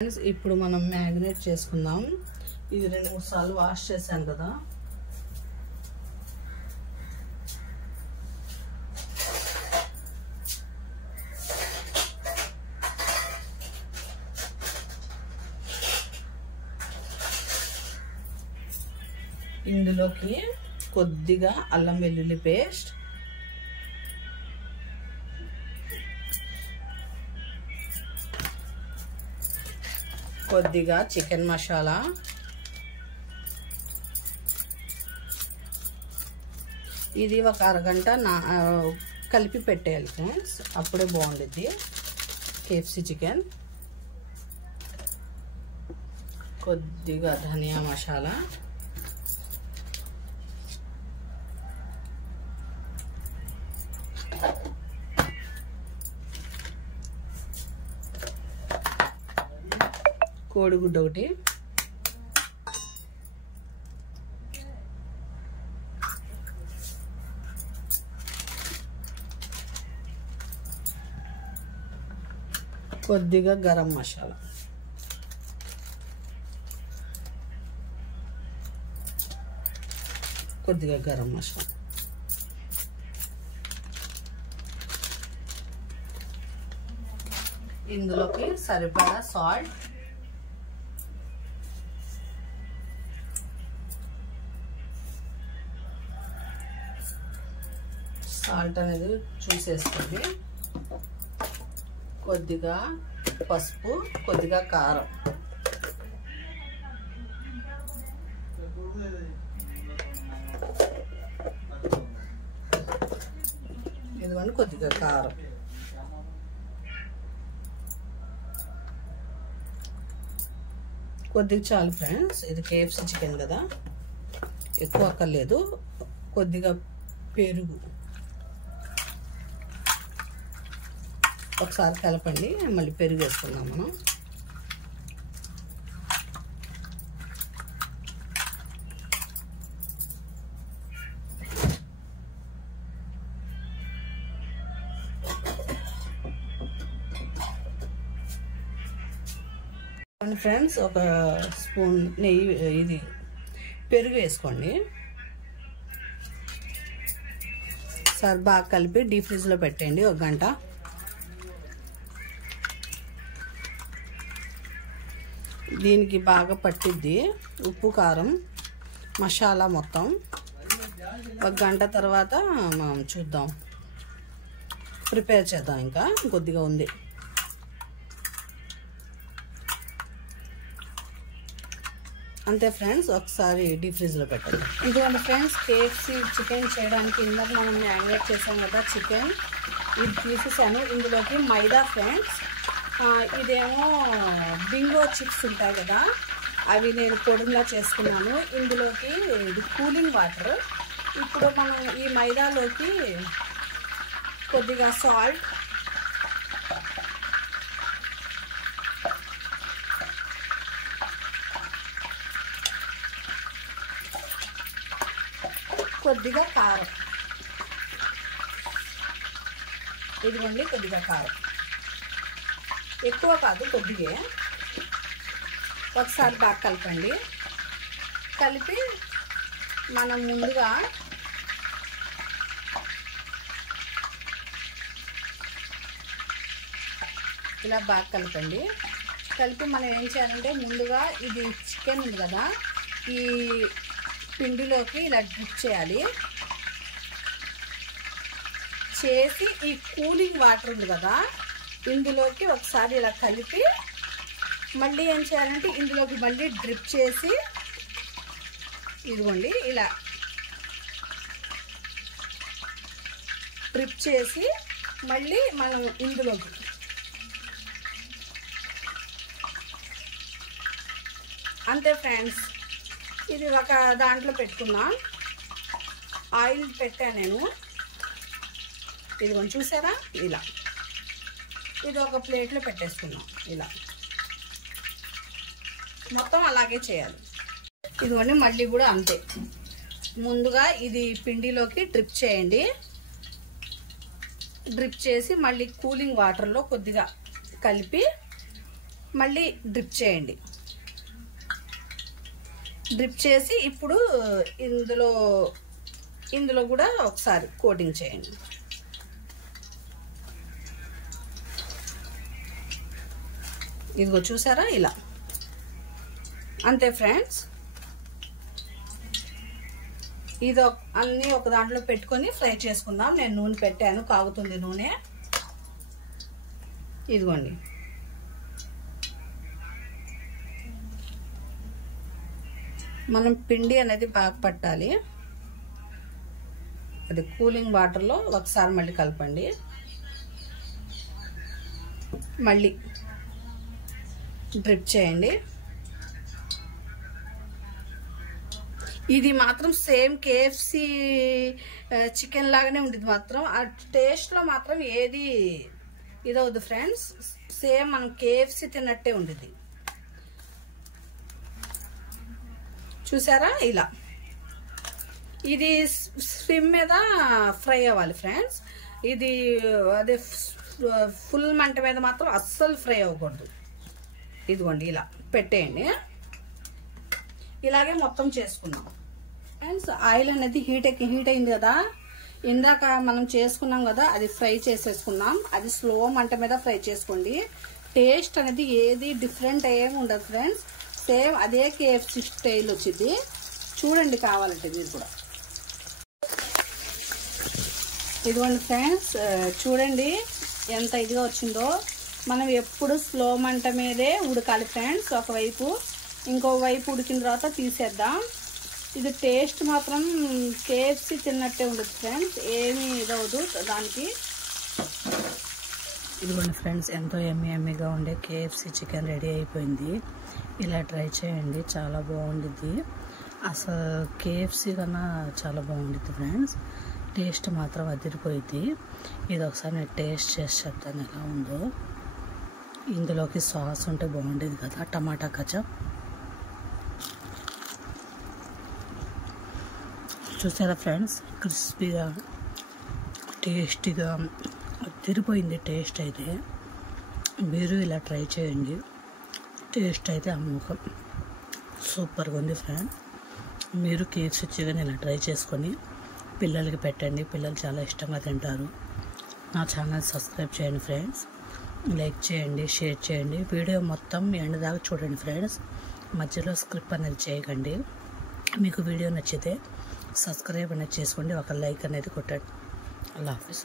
ఇప్పుడు మనం మ్యాగ్నేట్ చేసుకుందాం. ఇది 2-3 సార్లు వాష్ చేశాను కదా. ఇందులోకి కొద్దిగా అల్లం వెల్లుల్లి పేస్ట్, కొద్దిగా చికెన్ మసాలా, ఇది ఒక అరగంట కలిపి పెట్టేయాలి ఫ్రెండ్స్, అప్పుడే బాగుంటుంది కేఎఫ్సి చికెన్. కొద్దిగా ధనియా మసాలా, కోడిగుడ్డు ఒకటి, కొద్దిగా గరం మసాలా, కొద్దిగా గరం మసాలా, ఇందులోకి సరిపడా సాల్ట్, సాల్ట్ అనేది చూసేసుకోండి, కొద్దిగా పసుపు, కొద్దిగా కారం, ఇదిగోండి కొద్దిగా కారం, కొద్దిగా చాలు ఫ్రెండ్స్. ఇది కేఎఫ్సి చికెన్ కదా, ఎక్కువ అక్కర్లేదు. కొద్దిగా పెరుగు ఒకసారి కలపండి, మళ్ళీ పెరుగు వేసుకుందాం మనం. ఫ్రెండ్స్ ఒక స్పూన్ నెయ్యి, ఇది పెరుగు వేసుకోండి. సార్ బాగా కలిపి డీప్ ఫ్రిడ్జ్లో పెట్టండి 1 గంట. దీనికి బాగా పట్టిద్ది ఉప్పు, కారం, మసాలా మొత్తం. 1 గంట తర్వాత మనం చూద్దాం, ప్రిపేర్ చేద్దాం. ఇంకా కొద్దిగా ఉంది. అంతే ఫ్రెండ్స్, ఒకసారి డీప్ ఫ్రిడ్జ్లో పెట్టండి. ఇదిగోండి ఫ్రెండ్స్, కేఎఫ్సి చికెన్ చేయడానికి ఇందాక మనం మ్యారినేట్ చేసాం కదా చికెన్, ఇది తీసేసాను. ఇందులోకి మైదా ఫ్రెండ్స్, ఇదేమో బింగో చిప్స్ ఉంటాయి కదా, అవి నేను పొడిలా చేసుకున్నాను. ఇందులోకి ఇది కూలింగ్ వాటర్. ఇప్పుడు మనం ఈ మైదాలోకి కొద్దిగా సాల్ట్, కొద్దిగా కారం, ఇదిగోండి కొద్దిగా కారం, ఎక్కువ కాదు కొద్దిగా. ఒకసారి బాగా కలపండి. కలిపి మనం ముందుగా ఇలా బాగా కలపండి. కలిపి మనం ఏం చేయాలంటే ముందుగా ఇది చికెన్ ఉంది కదా, ఈ పిండిలోకి ఇలా డిప్ చేయాలి. చేసి ఈ కూలింగ్ వాటర్ ఉంది కదా, ఇందులోకి ఒకసారి ఇలా కలిపి మళ్ళీ ఏం చేయాలంటే ఇందులోకి మళ్ళీ డ్రిప్ చేసి, ఇదిగోండి ఇలా డ్రిప్ చేసి మళ్ళీ మనం ఇందులోకి అంతే ఫ్రెండ్స్. ఇది ఒక దాంట్లో పెట్టుకున్నా, ఆయిల్ పెట్టాను నేను. ఇదిగోండి చూసారా, ఇలా ఇది ఒక ప్లేట్లో పెట్టేసుకున్నాం. ఇలా మొత్తం అలాగే చేయాలి. ఇదిగోండి మళ్ళీ కూడా అంతే. ముందుగా ఇది పిండిలోకి డ్రిప్ చేయండి. డ్రిప్ చేసి మళ్ళీ కూలింగ్ వాటర్లో కొద్దిగా కలిపి మళ్ళీ డ్రిప్ చేయండి. డ్రిప్ చేసి ఇప్పుడు ఇందులో కూడా ఒకసారి కోటింగ్ చేయండి. ఇదిగో చూసారా ఇలా. అంతే ఫ్రెండ్స్, ఇది అన్నీ ఒక దాంట్లో పెట్టుకొని ఫ్రై చేసుకుందాం. నేను నూనె పెట్టాను, కాగుతుంది నూనె. ఇదిగోండి, మనం పిండి అనేది బాగా పట్టాలి. అది కూలింగ్ వాటర్లో ఒకసారి మళ్ళీ కలపండి. మళ్ళీ డ్రిప్ చేయండి. ఇది మాత్రం సేమ్ కేఎఫ్సి చికెన్ లాగానే ఉండేది. మాత్రం ఆ టేస్ట్లో మాత్రం ఏది ఇదవుద్ది ఫ్రెండ్స్. సేమ్ మనం కేఎఫ్సి తిన్నట్టే ఉండేది. చూసారా ఇలా. ఇది స్విమ్ మీద ఫ్రై అవ్వాలి ఫ్రెండ్స్. ఇది అదే ఫుల్ మంట మీద మాత్రం అస్సలు ఫ్రై అవ్వకూడదు. ఇదిగోండి ఇలా పెట్టేయండి. ఇలాగే మొత్తం చేసుకుందాం ఫ్రెండ్స్. ఆయిల్ అనేది హీట్ అయింది కదా, ఇందాక మనం చేసుకున్నాం కదా, అది ఫ్రై చేసేసుకున్నాం. అది స్లో మంట మీద ఫ్రై చేసుకోండి. టేస్ట్ అనేది ఏది డిఫరెంట్ ఏమి ఉండదు ఫ్రెండ్స్. సేమ్ అదే కేఎఫ్సి స్టైల్ వచ్చింది. చూడండి కావాలంటే మీరు కూడా. ఇదిగోండి ఫ్రెండ్స్, చూడండి ఎంత ఇదిగా వచ్చిందో. మనం ఎప్పుడు స్లో మంట మీదే ఉడకాలి ఫ్రెండ్స్. ఒకవైపు, ఇంకో వైపు ఉడికిన తర్వాత తీసేద్దాం. ఇది టేస్ట్ మాత్రం కేఎఫ్సి తిన్నట్టే ఉండదు ఫ్రెండ్స్, ఏమీ ఇదవదు దానికి. ఇదిగోండి ఫ్రెండ్స్, ఎంతో ఎమ్మీగా ఉండే కేఎఫ్సి చికెన్ రెడీ అయిపోయింది. ఇలా ట్రై చేయండి, చాలా బాగుండిద్ది. అసలు కేఎఫ్సి కన్నా చాలా బాగుండిద్ది ఫ్రెండ్స్. టేస్ట్ మాత్రం అదిరిపోయింది. ఇది ఒకసారి నేను టేస్ట్ చేసి చెప్తాను ఎలా ఉందో. ఇందులోకి సాస్ ఉంటే బాగుండేది కదా, టమాటా కచప్. చూసారా ఫ్రెండ్స్, క్రిస్పీగా టేస్టీగా అదిరిపోయింది టేస్ట్ అయితే. మీరు ఇలా ట్రై చేయండి. టేస్ట్ అయితే అమ్మకం, సూపర్గా ఉంది ఫ్రెండ్. మీరు కేఎఫ్సి చికెన్ ఇలా ట్రై చేసుకొని పిల్లలకి పెట్టండి. పిల్లలు చాలా ఇష్టంగా తింటారు. నా ఛానల్ సబ్స్క్రైబ్ చేయండి ఫ్రెండ్స్. లైక్ చేయండి, షేర్ చేయండి. వీడియో మొత్తం ఎండ్ దాకా చూడండి ఫ్రెండ్స్. మధ్యలో స్క్రిప్ట్ అనేది చేయకండి. మీకు వీడియో నచ్చితే సబ్స్క్రైబ్ అనేది చేసుకోండి, ఒక లైక్ అనేది కొట్టండి. అల్లా హాఫీస్.